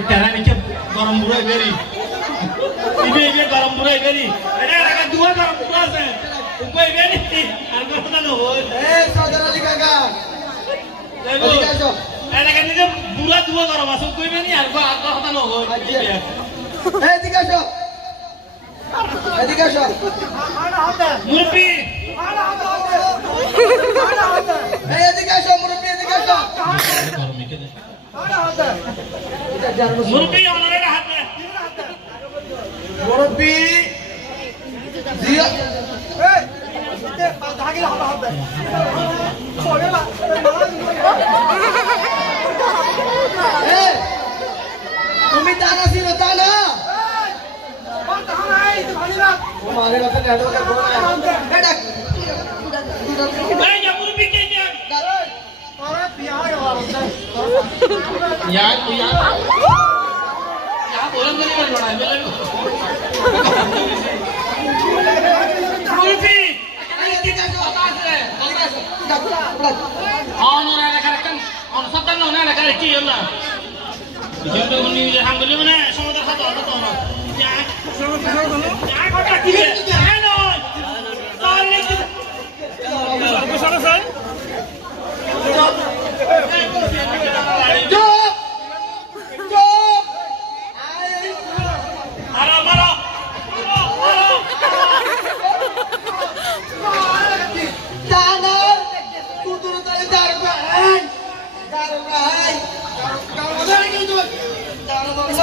টেরা নিচে গরম বুড়াই বেরি ইবে গরম বুড়াই বেরি এটা এলাকা দুয়া গরম বুড়া আছে কই বেরি আর কথা না হই সদর আলী কাকা দেখো এলাকা নিচে বুড়া দুয়া গরম আছে কই বেরি আর কথা না হই এদিকে আসো মুরব্বি এদিকে আসো মুরব্বি এদিকে আসো মুরব্বি আমার এটা হাত মুরব্বি জিয়া তুমি টানা ছিল টানা मारे का नेटवर्क का बोल रहा है बेटा ए या मुरब्बी के जा अरे बिहार वाला यार बोलन नहीं कर रहा है मुरब्बी और ना करकन और सत्ता ना ना कर की होला जो उन्हीं जो हम बोले ना समुद्र का तो तो ना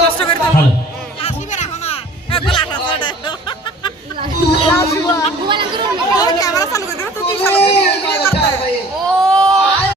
কষ্ট করে তো আসিবে রাখো না একবার আটা চড়ে